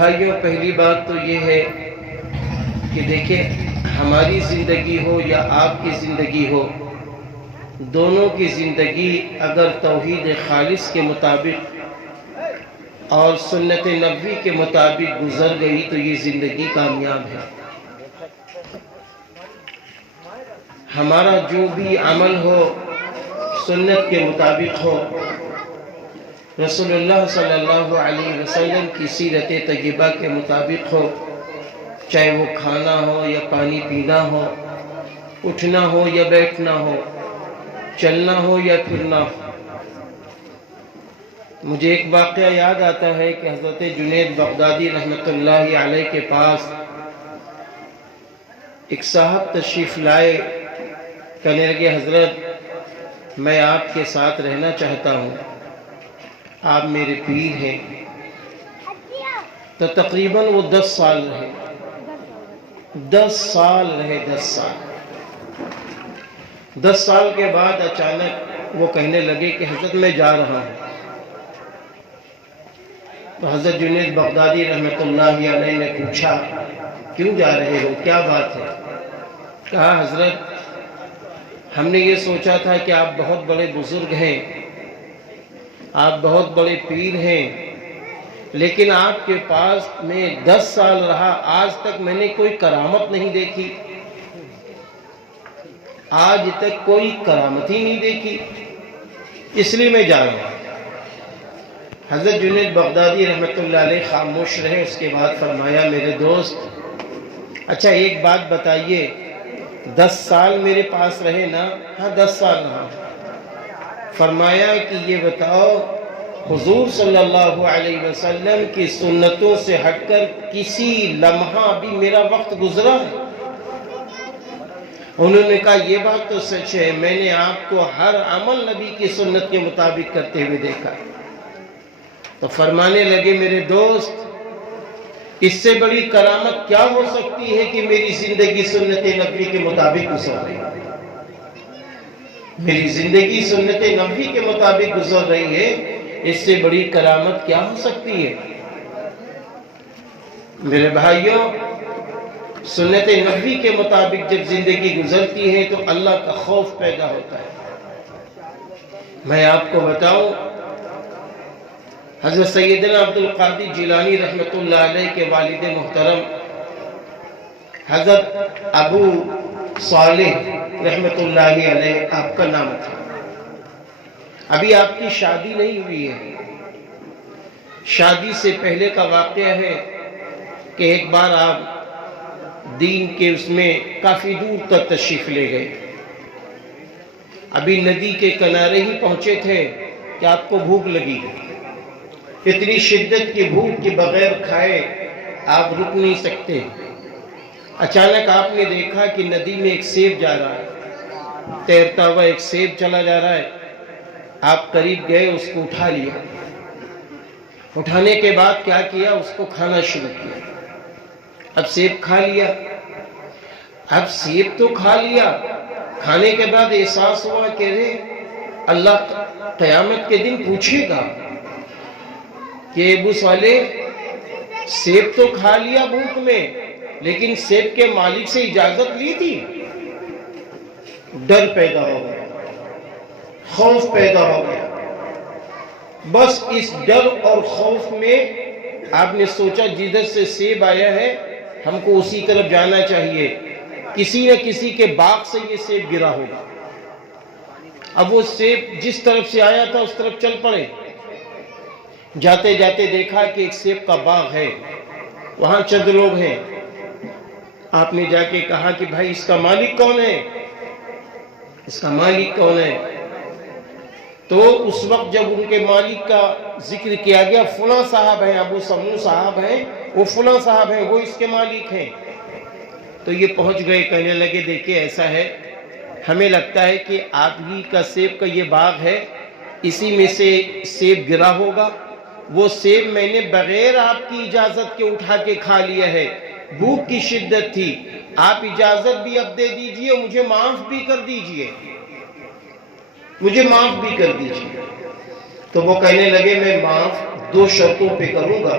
بھائیوں، پہلی بات تو یہ ہے کہ دیکھیں، ہماری زندگی ہو یا آپ کی زندگی ہو، دونوں کی زندگی اگر توحید خالص کے مطابق اور سنت نبوی کے مطابق گزر گئی تو یہ زندگی کامیاب ہے۔ ہمارا جو بھی عمل ہو سنت کے مطابق ہو، رسول اللہ صلی اللہ علیہ وسلم کی سیرت طیبہ کے مطابق ہو، چاہے وہ کھانا ہو یا پانی پینا ہو، اٹھنا ہو یا بیٹھنا ہو، چلنا ہو یا پھرنا ہو۔ مجھے ایک واقعہ یاد آتا ہے کہ حضرت جنید بغدادی رحمۃ اللہ علیہ کے پاس ایک صاحب تشریف لائے، کہنے لگے حضرت میں آپ کے ساتھ رہنا چاہتا ہوں، آپ میرے پیر ہیں۔ تو تقریباً وہ 10 سال رہے، 10 سال رہے، 10 سال کے بعد اچانک وہ کہنے لگے کہ حضرت میں جا رہا ہوں۔ تو حضرت جنید بغدادی رحمۃ اللہ علیہ نے پوچھا کیوں جا رہے ہو، کیا بات ہے؟ کہا حضرت ہم نے یہ سوچا تھا کہ آپ بہت بڑے بزرگ ہیں، آپ بہت بڑے پیر ہیں، لیکن آپ کے پاس میں 10 سال رہا، آج تک میں نے کوئی کرامت نہیں دیکھی، آج تک کوئی کرامت ہی نہیں دیکھی، اس لیے میں جا رہا ہوں۔ حضرت جنید بغدادی رحمۃ اللہ علیہ خاموش رہے، اس کے بعد فرمایا میرے دوست اچھا ایک بات بتائیے، 10 سال میرے پاس رہے نا؟ ہاں 10 سال رہا۔ فرمایا کہ یہ بتاؤ حضور صلی اللہ علیہ وسلم کی سنتوں سے ہٹ کر کسی لمحہ بھی میرا وقت گزرا ہے؟ انہوں نے کہا یہ بات تو سچ ہے، میں نے آپ کو ہر عمل نبی کی سنت کے مطابق کرتے ہوئے دیکھا۔ تو فرمانے لگے میرے دوست اس سے بڑی کرامت کیا ہو سکتی ہے کہ میری زندگی سنت نبوی کے مطابق گزر رہی ہے، میری زندگی سنت نبوی کے مطابق گزر رہی ہے، اس سے بڑی کرامت کیا ہو سکتی ہے؟ میرے بھائیوں، سنت نبوی کے مطابق جب زندگی گزرتی ہے تو اللہ کا خوف پیدا ہوتا ہے۔ میں آپ کو بتاؤں، حضرت سیدنا عبد القادر جیلانی رحمۃ اللہ علیہ کے والد محترم حضرت ابو صالح رحمۃ اللہ علیہ آپ کا نام تھا، ابھی آپ کی شادی نہیں ہوئی ہے۔ شادی سے پہلے کا واقعہ ہے کہ ایک بار آپ دین کے اس میں کافی دور تک تشریف لے گئے، ابھی ندی کے کنارے ہی پہنچے تھے کہ آپ کو بھوک لگی، اتنی شدت کی بھوک کے بغیر کھائے آپ رک نہیں سکتے۔ اچانک آپ نے دیکھا کہ ندی میں ایک سیب جا رہا ہے، تیرتا ہوا ایک سیب چلا جا رہا ہے، آپ قریب گئے، اس کو اٹھا لیا، اٹھانے کے بعد کیا کیا، اس کو کھانا شروع کیا۔ اب سیب کھا لیا، اب سیب تو کھا لیا، کھانے کے بعد احساس ہوا کہ اللہ قیامت کے دن پوچھے گا کہ ابو صالح سیب تو کھا لیا بھوک میں، لیکن سیب کے مالک سے اجازت لی تھی؟ ڈر پیدا ہو گیا، خوف پیدا ہو گیا۔ بس اس ڈر اور خوف میں آپ نے سوچا جدھر سے سیب آیا ہے ہم کو اسی طرف جانا چاہیے، کسی نہ کسی کے باغ سے یہ سیب گرا ہوگا۔ اب وہ سیب جس طرف سے آیا تھا اس طرف چل پڑے، جاتے جاتے دیکھا کہ ایک سیب کا باغ ہے، وہاں چند لوگ ہیں۔ آپ نے جا کے کہا کہ بھائی اس کا مالک کون ہے، اس کا مالک کون ہے؟ تو اس وقت جب ان کے مالک کا ذکر کیا گیا، فلاں صاحب ہیں، ابو سمو صاحب ہیں، وہ فلاں صاحب ہیں، وہ اس کے مالک ہیں۔ تو یہ پہنچ گئے، کہنے لگے دیکھیں ایسا ہے، ہمیں لگتا ہے کہ آپ ہی کا سیب کا یہ باغ ہے، اسی میں سے سیب گرا ہوگا، وہ سیب میں نے بغیر آپ کی اجازت کے اٹھا کے کھا لیا ہے، بھوک کی شدت تھی، آپ اجازت بھی اب دے دیجئے، مجھے معاف بھی کر دیجئے، مجھے معاف بھی کر دیجئے۔ تو وہ کہنے لگے میں معاف 2 شرطوں پہ کروں گا۔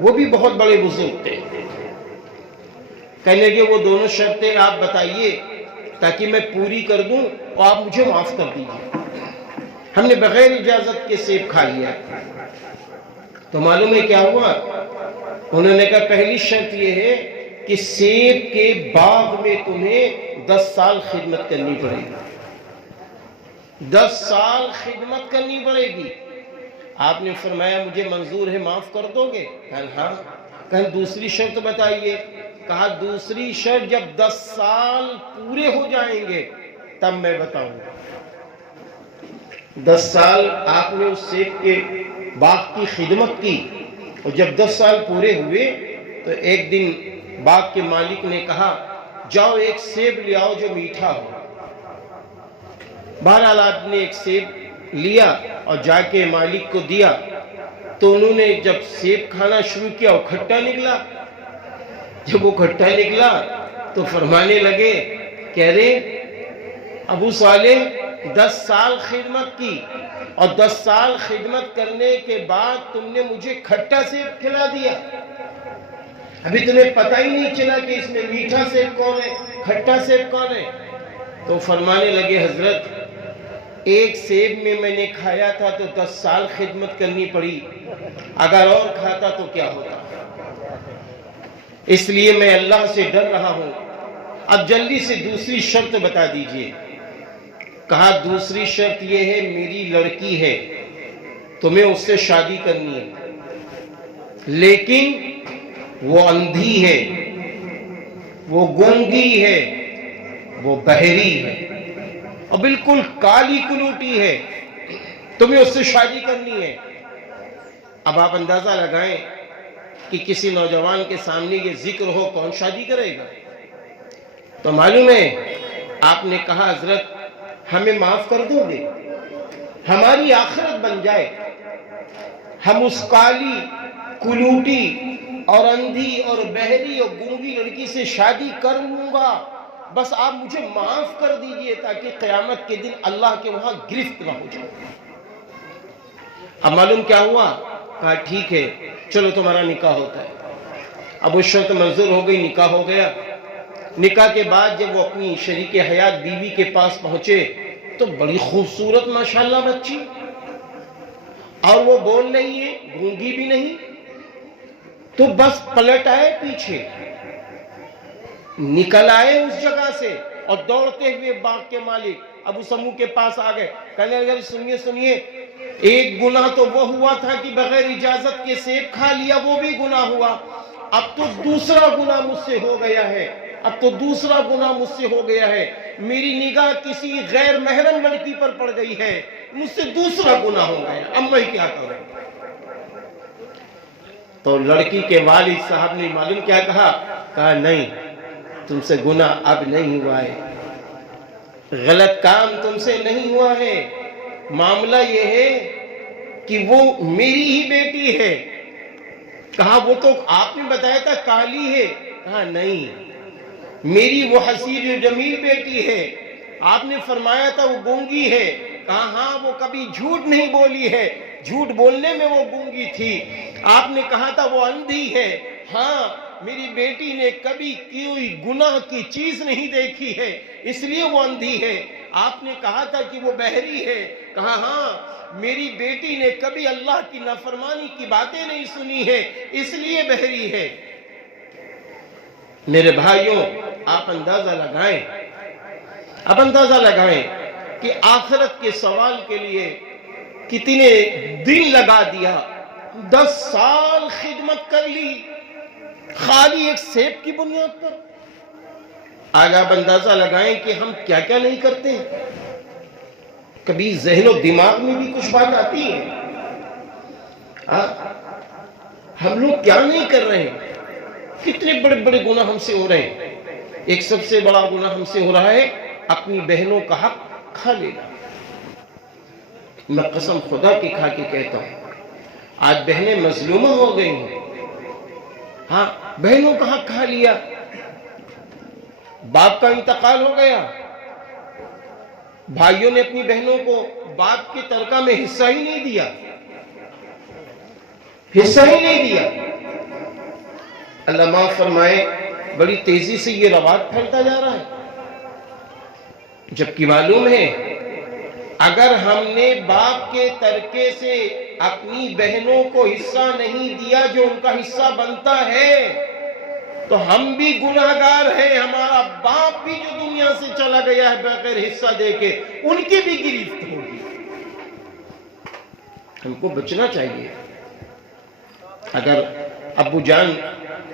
وہ بھی بہت بڑے بزرگ تھے. کہنے لگے وہ دونوں شرطیں آپ بتائیے تاکہ میں پوری کر دوں اور آپ مجھے معاف کر دیجیے. ہم نے بغیر اجازت کے سیب کھا لیا. تو معلوم ہے کیا ہوا؟ انہوں نے کہا پہلی شرط یہ ہے کہ سیب کے باغ میں تمہیں 10 سال خدمت کرنی پڑے گی. 10 سال خدمت کرنی پڑے گی. آپ نے فرمایا مجھے منظور ہے، معاف کر دو گے؟ کہا ہاں. کہا دوسری شرط بتائیے. کہا دوسری شرط جب 10 سال پورے ہو جائیں گے تب میں بتاؤں گا. 10 سال آپ نے اس سیب کے باغ کی خدمت کی اور جب 10 سال پورے ہوئے تو ایک دن باغ کے مالک نے کہا جاؤ ایک سیب لے آؤ جو میٹھا ہو. بہرحال آپ نے ایک سیب لیا اور جا کے مالک کو دیا تو انہوں نے جب سیب کھانا شروع کیا وہ کھٹا نکلا. جب وہ کھٹا نکلا تو فرمانے لگے کہہ رہے ابو صالح 10 سال خدمت کی اور 10 سال خدمت کرنے کے بعد تم نے مجھے کھٹا سیب کھلا دیا. ابھی تمہیں پتہ ہی نہیں چلا کہ اس میں میٹھا سیب کون ہے، کھٹا سیب کون ہے. تو فرمانے لگے حضرت ایک سیب میں نے کھایا تھا تو 10 سال خدمت کرنی پڑی، اگر اور کھاتا تو کیا ہوتا. اس لیے میں اللہ سے ڈر رہا ہوں. اب جلدی سے دوسری شرط بتا دیجئے. کہا دوسری شرط یہ ہے میری لڑکی ہے تمہیں اس سے شادی کرنی ہے لیکن وہ اندھی ہے، وہ گونگی ہے، وہ بہری ہے اور بالکل کالی کلوٹی ہے، تمہیں اس سے شادی کرنی ہے. اب آپ اندازہ لگائیں کہ کسی نوجوان کے سامنے یہ ذکر ہو کون شادی کرے گا. تو معلوم ہے آپ نے کہا حضرت ہمیں معاف کر دو گے، ہماری آخرت بن جائے، ہم اس کالی کلوٹی اور اندھی اور بہری اور گونگی لڑکی سے شادی کر لوں گا، بس آپ مجھے معاف کر دیجئے تاکہ قیامت کے دن اللہ کے وہاں گرفت نہ ہو جائے. اب معلوم کیا ہوا؟ کہا ٹھیک ہے چلو تمہارا نکاح ہوتا ہے. اب وہ شرط منظور ہو گئی، نکاح ہو گیا. نکاح کے بعد جب وہ اپنی شریک حیات بیوی کے پاس پہنچے تو بڑی خوبصورت ماشاءاللہ بچی، اور وہ بول رہی ہے، گونگی بھی نہیں. تو بس پلٹ آئے پیچھے، نکل آئے اس جگہ سے اور دوڑتے ہوئے باغ کے مالک ابو سمو کے پاس آ گئے. کہنے لگے سنیے سنیے، ایک گناہ تو وہ ہوا تھا کہ بغیر اجازت کے سیب کھا لیا، وہ بھی گناہ ہوا. اب تو دوسرا گناہ مجھ سے ہو گیا ہے، اب تو دوسرا گناہ مجھ سے ہو گیا ہے. میری نگاہ کسی غیر محرم لڑکی پر پڑ گئی ہے، مجھ سے دوسرا گناہ ہو گیا، اب میں کیا کروں. تو لڑکی کے والد صاحب نے معلوم کیا کہا؟ کہا نہیں تم سے گناہ اب نہیں ہوا ہے، غلط کام تم سے نہیں ہوا ہے. معاملہ یہ ہے کہ وہ میری ہی بیٹی ہے. کہا وہ تو آپ نے بتایا تھا کالی ہے. کہا نہیں میری وہ حسین و جمیل بیٹی ہے. آپ نے فرمایا تھا وہ گونگی ہے. کہا ہاں وہ کبھی جھوٹ نہیں بولی ہے، جھوٹ بولنے میں وہ گونگی تھی. آپ نے کہا تھا وہ اندھی ہے. ہاں میری بیٹی نے کبھی کوئی گناہ کی چیز نہیں دیکھی ہے اس لیے وہ اندھی ہے. آپ نے کہا تھا کہ وہ بہری ہے. کہا ہاں میری بیٹی نے کبھی اللہ کی نافرمانی کی باتیں نہیں سنی ہے اس لیے بہری ہے. میرے بھائیوں آپ اندازہ لگائیں، اب اندازہ لگائیں کہ آخرت کے سوال کے لیے کتنے دن لگا دیا. 10 سال خدمت کر لی خالی ایک سیب کی بنیاد پر. آج آپ اندازہ لگائیں کہ ہم کیا کیا نہیں کرتے ہیں. کبھی ذہن و دماغ میں بھی کچھ بات آتی ہے ہم لوگ کیا نہیں کر رہے ہیں. کتنے بڑے بڑے گناہ ہم سے ہو رہے ہیں. ایک سب سے بڑا گناہ ہم سے ہو رہا ہے اپنی بہنوں کا حق کھا لینا. میں قسم خدا کی کھا کے کہتا ہوں آج بہنیں مظلومہ ہو گئی ہیں. ہاں بہنوں کا حق کھا لیا. باپ کا انتقال ہو گیا، بھائیوں نے اپنی بہنوں کو باپ کی ترکہ میں حصہ ہی نہیں دیا. حصہ ہی نہیں دیا۔ اللہ معاف فرمائے، بڑی تیزی سے یہ رواج پھیلتا جا رہا ہے، جبکہ معلوم ہے اگر ہم نے باپ کے ترکے سے اپنی بہنوں کو حصہ نہیں دیا جو ان کا حصہ بنتا ہے تو ہم بھی گناہگار ہیں، ہمارا باپ بھی جو دنیا سے چلا گیا ہے بغیر حصہ دے کے، ان کی بھی گرفت ہوگی۔ ہم کو بچنا چاہیے۔ اگر ابو جان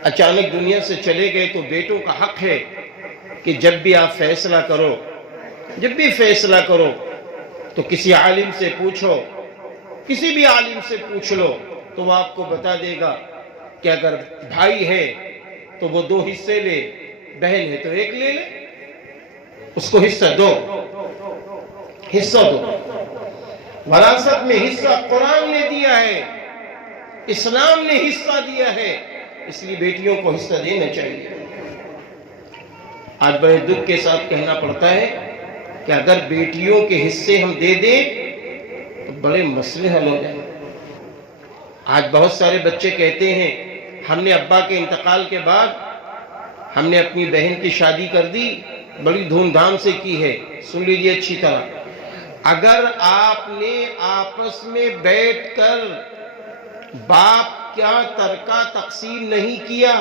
اچانک دنیا سے چلے گئے تو بیٹوں کا حق ہے کہ جب بھی آپ فیصلہ کرو، جب بھی فیصلہ کرو تو کسی عالم سے پوچھو، کسی بھی عالم سے پوچھ لو تو وہ آپ کو بتا دے گا کہ اگر بھائی ہے تو وہ 2 حصے لے، بہن ہے تو 1 لے لے، اس کو حصہ دو، حصہ دو۔ وراثت میں حصہ قرآن نے دیا ہے، اسلام نے حصہ دیا ہے، اس لیے بیٹیوں کو حصہ دینا چاہیے۔ آج بڑے دکھ کے ساتھ کہنا پڑتا ہے کہ اگر بیٹیوں کے حصے ہم دے دیں تو بڑے مسئلے حل ہو جائیں۔ آج بہت سارے بچے کہتے ہیں ہم نے ابا کے انتقال کے بعد ہم نے اپنی بہن کی شادی کر دی، بڑی دھوم دھام سے کی ہے۔ سن لیجیے اچھی طرح، اگر آپ نے آپس میں بیٹھ کر باپ کیا ترکہ تقسیم نہیں کیا،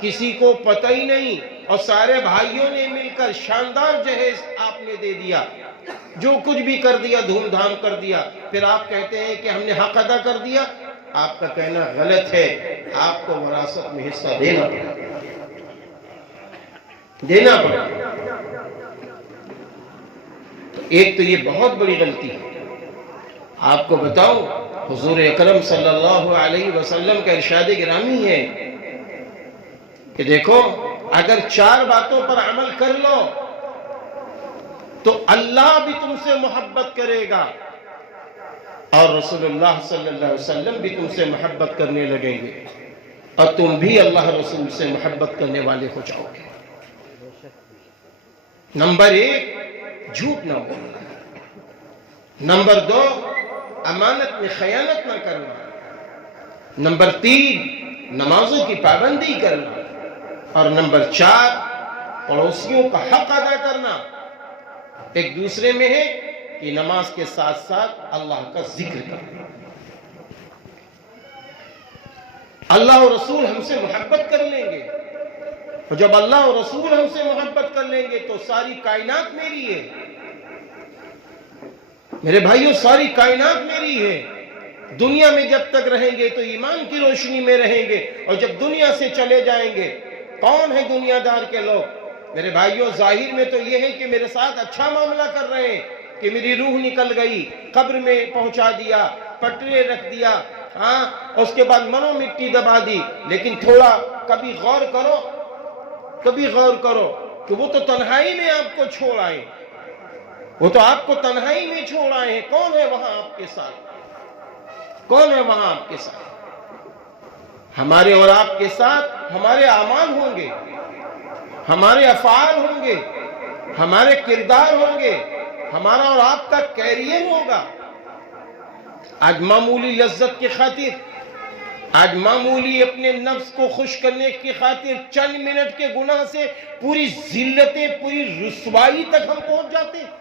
کسی کو پتہ ہی نہیں، اور سارے بھائیوں نے مل کر شاندار جہیز آپ نے دے دیا، جو کچھ بھی کر دیا دھوم دھام کر دیا، پھر آپ کہتے ہیں کہ ہم نے حق ادا کر دیا، آپ کا کہنا غلط ہے۔ آپ کو وراثت میں حصہ دینا پڑے، دینا پڑے۔ تو ایک تو یہ بہت بڑی غلطی ہے۔ آپ کو بتاؤں، حضور اکرم صلی اللہ علیہ وسلم کا ارشاد گرامی ہے کہ دیکھو اگر 4 باتوں پر عمل کر لو تو اللہ بھی تم سے محبت کرے گا اور رسول اللہ صلی اللہ علیہ وسلم بھی تم سے محبت کرنے لگیں گے، اور تم بھی اللہ رسول سے محبت کرنے والے ہو جاؤ گے۔ نمبر 1، جھوٹ نہ بولنا۔ نمبر 2، امانت میں خیانت نہ کرنا۔ نمبر 3، نمازوں کی پابندی کرنا۔ اور نمبر 4، پڑوسیوں کا حق ادا کرنا۔ ایک دوسرے میں ہے کہ نماز کے ساتھ ساتھ اللہ کا ذکر کرنا۔ اللہ اور رسول ہم سے محبت کر لیں گے، اور جب اللہ اور رسول ہم سے محبت کر لیں گے تو ساری کائنات میری ہے۔ میرے بھائیوں، ساری کائنات میری ہے۔ دنیا میں جب تک رہیں گے تو ایمان کی روشنی میں رہیں گے، اور جب دنیا سے چلے جائیں گے، کون ہے دنیا دار کے لوگ؟ میرے بھائیوں، ظاہر میں تو یہ ہے کہ میرے ساتھ اچھا معاملہ کر رہے ہیں، کہ میری روح نکل گئی، قبر میں پہنچا دیا، پٹرے رکھ دیا، اس کے بعد منو مٹی دبا دی، لیکن تھوڑا کبھی غور کرو کہ وہ تو تنہائی میں آپ کو چھوڑ آئے، وہ تو آپ کو تنہائی میں چھوڑ آئے ہیں۔ کون ہے وہاں آپ کے ساتھ؟ کون ہے وہاں آپ کے ساتھ؟ ہمارے اور آپ کے ساتھ ہمارے اعمال ہوں گے، ہمارے افعال ہوں گے، ہمارے کردار ہوں گے، ہمارا اور آپ کا کیریئر ہوگا۔ آج معمولی لذت کی خاطر، آج معمولی اپنے نفس کو خوش کرنے کی خاطر چند منٹ کے گناہ سے پوری ذلتیں، پوری رسوائی تک ہم پہنچ جاتے ہیں۔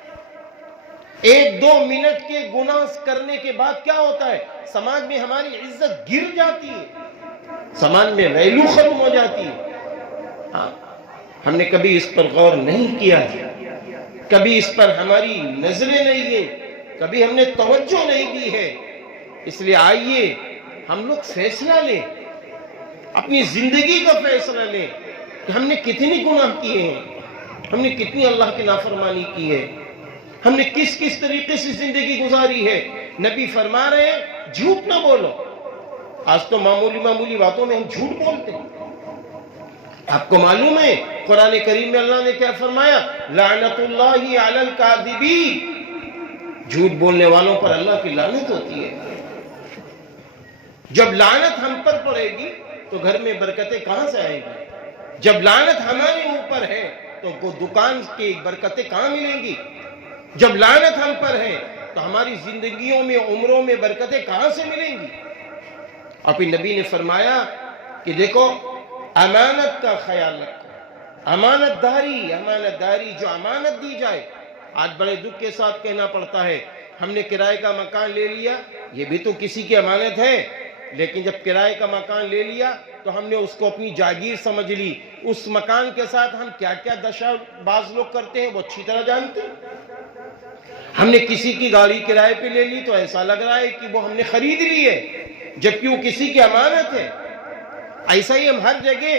1-2 منٹ کے گناہ کرنے کے بعد کیا ہوتا ہے؟ سماج میں ہماری عزت گر جاتی ہے، سماج میں ویلیو ختم ہو جاتی ہے۔ ہم نے کبھی اس پر غور نہیں کیا، کبھی اس پر ہماری نظریں نہیں ہیں، کبھی ہم نے توجہ نہیں دی ہے۔ اس لیے آئیے ہم لوگ فیصلہ لیں، اپنی زندگی کا فیصلہ لیں کہ ہم نے کتنی گناہ کیے ہیں، ہم نے کتنی اللہ کی نافرمانی کی ہے، ہم نے کس کس طریقے سے زندگی گزاری ہے۔ نبی فرما رہے ہیں جھوٹ نہ بولو۔ آج تو معمولی باتوں میں ہم جھوٹ بولتے ہیں۔ آپ کو معلوم ہے قرآن کریم میں اللہ نے کیا فرمایا؟ لعنت اللہ علی الکاذبین، جھوٹ بولنے والوں پر اللہ کی لعنت ہوتی ہے۔ جب لعنت ہم پر پڑے گی تو گھر میں برکتیں کہاں سے آئیں گی؟ جب لعنت ہمارے اوپر ہے تو وہ دکان کی برکتیں کہاں ملیں گی؟ جب لعنت ہم پر ہے تو ہماری زندگیوں میں، عمروں میں برکتیں کہاں سے ملیں گی؟ اور پھر نبی نے فرمایا کہ دیکھو امانت کا خیال رکھو، امانت داری جو امانت دی جائے. آج بڑے دکھ کے ساتھ کہنا پڑتا ہے ہم نے کرائے کا مکان لے لیا، یہ بھی تو کسی کی امانت ہے، لیکن جب کرائے کا مکان لے لیا تو ہم نے اس کو اپنی جاگیر سمجھ لی. اس مکان کے ساتھ ہم کیا کیا دشا بعض لوگ کرتے ہیں وہ اچھی طرح جانتے ہیں. ہم نے کسی کی گاڑی کرائے پہ لے لی تو ایسا لگ رہا ہے کہ وہ ہم نے خرید لی ہے، جبکہ وہ کسی کی امانت ہے. ایسا ہی ہم ہر جگہ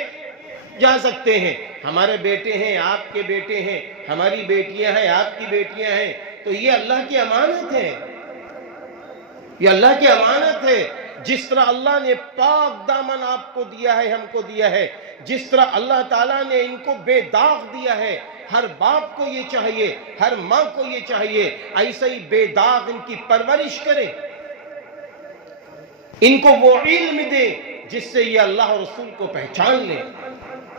جا سکتے ہیں. ہمارے بیٹے ہیں، آپ کے بیٹے ہیں، ہماری بیٹیاں ہیں، آپ کی بیٹیاں ہیں، تو یہ اللہ کی امانت ہے، یہ اللہ کی امانت ہے. جس طرح اللہ نے پاک دامن آپ کو دیا ہے، ہم کو دیا ہے، جس طرح اللہ تعالیٰ نے ان کو بے داغ دیا ہے، ہر باپ کو یہ چاہیے، ہر ماں کو یہ چاہیے ایسا ہی بے داغ ان کی پرورش کرے، ان کو وہ علم دے جس سے یہ اللہ اور رسول کو پہچان لیں.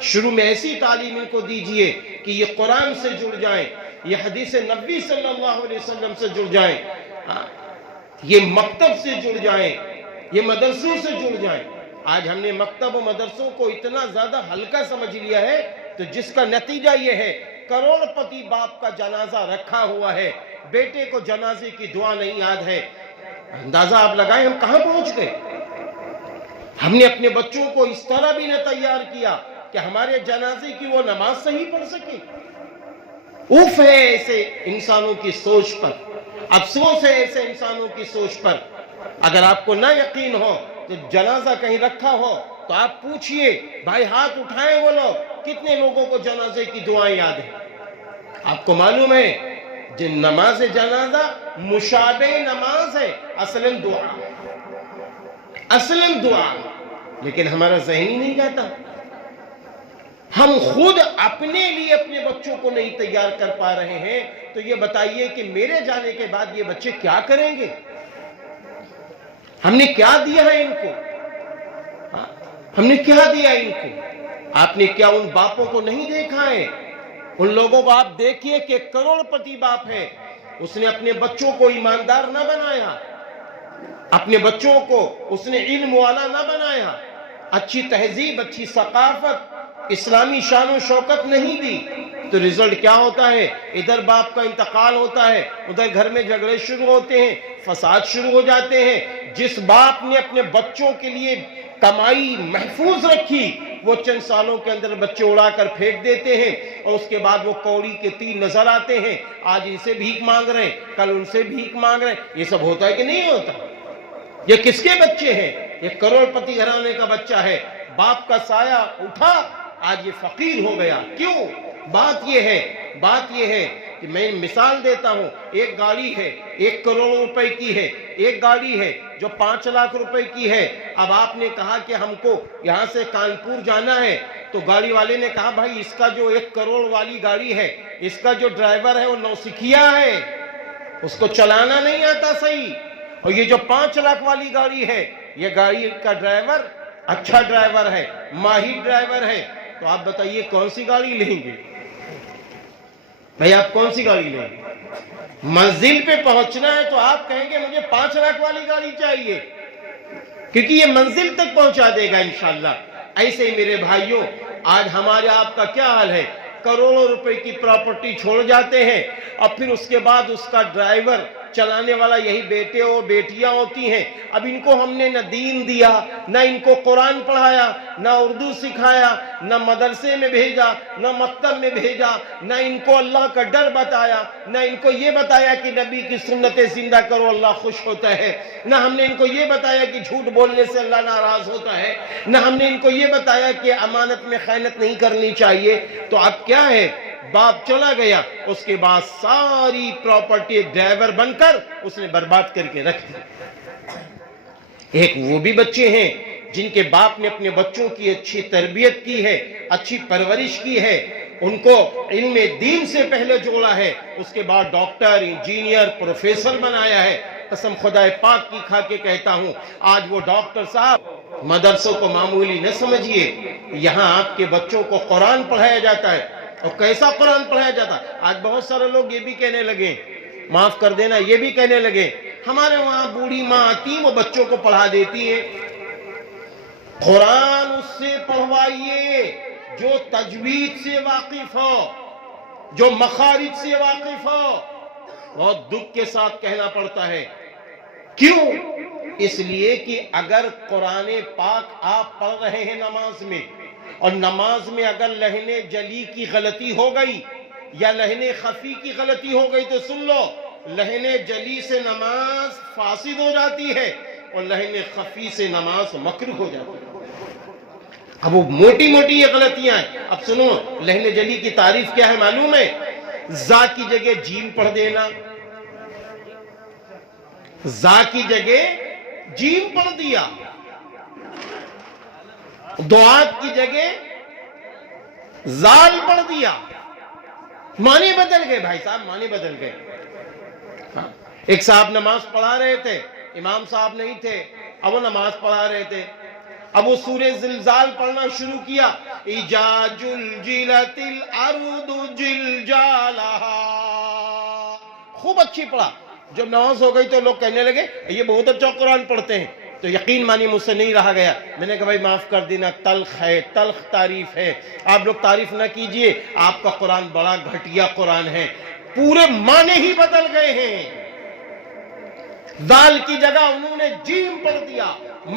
شروع میں ایسی تعلیم ان کو دیجئے کہ یہ قرآن سے جڑ جائیں، یہ حدیث نبی صلی اللہ علیہ وسلم سے جڑ جائیں، یہ مکتب سے جڑ جائیں، یہ مدرسوں سے جڑ جائیں. آج ہم نے مکتب و مدرسوں کو اتنا زیادہ ہلکا سمجھ لیا ہے تو جس کا نتیجہ یہ ہے کروڑ پتی باپ کا جنازہ رکھا ہوا ہے، بیٹے کو جنازے کی دعا نہیں یاد ہے. اندازہ آپ لگائیں ہم کہاں پہنچ گئے. ہم نے اپنے بچوں کو اس طرح بھی نہ تیار کیا کہ ہمارے جنازے کی وہ نماز صحیح پڑھ سکے. اف ہے ایسے انسانوں کی سوچ پر، افسوس ہے ایسے انسانوں کی سوچ پر. اگر آپ کو نہ یقین ہو کہ جنازہ کہیں رکھا ہو تو آپ پوچھئے، بھائی ہاتھ اٹھائیں وہ لوگ، کتنے لوگوں کو جنازے کی دعائیں یاد ہیں. آپ کو معلوم ہے جن نماز جنازہ مشابہ نماز ہے، اصلاً دعا، لیکن ہمارا ذہن ہی نہیں جاتا. ہم خود اپنے لیے اپنے بچوں کو نہیں تیار کر پا رہے ہیں تو یہ بتائیے کہ میرے جانے کے بعد یہ بچے کیا کریں گے. ہم نے کیا دیا ہے ان کو، ہم نے کیا دیا ان کو. آپ نے کیا ان باپوں کو نہیں دیکھا ہے؟ ان لوگوں کو آپ دیکھیے کہ کروڑ پتی باپ ہے، اس نے اپنے بچوں کو ایماندار نہ بنایا، اپنے بچوں کو اس نے علم والا نہ بنایا، اچھی تہذیب، اچھی ثقافت، اسلامی شان و شوکت نہیں دی. تو رزلٹ کیا ہوتا ہے؟ ادھر باپ کا انتقال ہوتا ہے، ادھر گھر میں جھگڑے شروع ہوتے ہیں، فساد شروع ہو جاتے ہیں. جس باپ نے اپنے بچوں کے لیے کمائی محفوظ رکھی وہ چند سالوں کے اندر بچے اڑا کر پھینک دیتے ہیں اور اس کے بعد وہ کوڑی کے تیر نظر آتے ہیں. آج ان سے بھیک مانگ رہے ہیں، کل ان سے بھیک مانگ رہے ہیں. یہ سب ہوتا ہے کہ نہیں ہوتا؟ یہ کس کے بچے ہیں؟ یہ کروڑ پتی گھرانے کا بچہ ہے. باپ کا سایہ اٹھا، آج یہ فقیر ہو گیا. کیوں؟ بات یہ ہے کہ میں مثال دیتا ہوں. ایک گاڑی ہے 1 کروڑ روپے کی ہے، ایک گاڑی ہے جو 5 لاکھ روپے کی ہے. اب آپ نے کہا کہ ہم کو یہاں سے کانپور جانا ہے تو گاڑی والے نے کہا بھائی اس کا جو 1 کروڑ والی گاڑی ہے اس کا جو ڈرائیور ہے وہ نوسکھیا ہے، اس کو چلانا نہیں آتا صحیح. اور یہ جو 5 لاکھ والی گاڑی ہے یہ گاڑی کا ڈرائیور اچھا ڈرائیور ہے، ماہر ڈرائیور ہے. تو آپ بتائیے کون سی گاڑی لیں گے بھائی؟ آپ کون سی گاڑی لیں گے؟ منزل پہ پہنچنا ہے تو آپ کہیں گے مجھے 5 لاکھ والی گاڑی چاہیے کیونکہ یہ منزل تک پہنچا دے گا انشاءاللہ. ایسے ہی میرے بھائیوں آج ہمارے آپ کا کیا حال ہے؟ کروڑوں روپے کی پراپرٹی چھوڑ جاتے ہیں اور پھر اس کے بعد اس کا ڈرائیور چلانے والا یہی بیٹے اور بیٹیاں ہوتی ہیں. اب ان کو ہم نے نہ دین دیا، نہ ان کو قرآن پڑھایا، نہ اردو سکھایا، نہ مدرسے میں بھیجا، نہ مکتب میں بھیجا، نہ ان کو اللہ کا ڈر بتایا، نہ ان کو یہ بتایا کہ نبی کی سنتیں زندہ کرو اللہ خوش ہوتا ہے، نہ ہم نے ان کو یہ بتایا کہ جھوٹ بولنے سے اللہ ناراض ہوتا ہے، نہ ہم نے ان کو یہ بتایا کہ امانت میں خیانت نہیں کرنی چاہیے. تو اب کیا ہے؟ باپ چلا گیا، اس کے بعد ساری پراپرٹی ڈرائیور بن کر اس نے برباد کر کے رکھ دی. ایک وہ بھی بچے ہیں جن کے باپ نے اپنے بچوں کی اچھی تربیت کی ہے، اچھی پرورش کی ہے، ان کو علم دین سے پہلے جوڑا ہے، اس کے بعد ڈاکٹر، انجینئر، پروفیسر بنایا ہے. قسم خدا پاک کی کھا کے کہتا ہوں آج وہ ڈاکٹر صاحب مدرسوں کو معمولی نہ سمجھیے. یہاں آپ کے بچوں کو قرآن پڑھایا جاتا ہے. اور کیسا قرآن پڑھایا جاتا ہے؟ آج بہت سارے لوگ یہ بھی کہنے لگے، معاف کر دینا، یہ بھی کہنے لگے ہمارے وہاں بوڑھی ماں آتی وہ بچوں کو پڑھا دیتی ہے. قرآن اس سے پڑھوائیے جو تجوید سے واقف ہو، جو مخارج سے واقف ہو۔ بہت دکھ کے ساتھ کہنا پڑتا ہے، کیوں؟ اس لیے کہ اگر قرآن پاک آپ پڑھ رہے ہیں نماز میں، اور نماز میں اگر لہن جلی کی غلطی ہو گئی یا لہن خفی کی غلطی ہو گئی تو سن لو، لہن جلی سے نماز فاسد ہو جاتی ہے اور لہن خفی سے نماز مکروہ ہو جاتی ہے۔ اب وہ موٹی موٹی یہ غلطیاں ہیں۔ اب سنو، لہن جلی کی تعریف کیا ہے معلوم ہے؟ زا کی جگہ جیم پڑھ دینا، زا کی جگہ جیم پڑھ دیا، دعات کی جگہ زال پڑھ دیا، معنی بدل گئے بھائی صاحب، معنی بدل گئے۔ ایک صاحب نماز پڑھا رہے تھے، امام صاحب نہیں تھے، اب وہ نماز پڑھا رہے تھے، اب وہ سورہ زلزال پڑھنا شروع کیا، اِذَا زُلْزِلَتِ الْأَرْضُ زِلْزَالَهَا، خوب اچھی پڑھا۔ جب نماز ہو گئی تو لوگ کہنے لگے یہ بہت اچھا قرآن پڑھتے ہیں، تو یقین مانی مجھ سے نہیں رہا گیا، میں نے کہا بھائی معاف کر دینا، تلخ ہے، تلخ تعریف ہے، آپ لوگ تعریف نہ کیجئے، آپ کا قرآن بڑا گھٹیا قرآن ہے، پورے معنی ہی بدل گئے ہیں۔ دال کی جگہ انہوں نے جیم پڑھ دیا،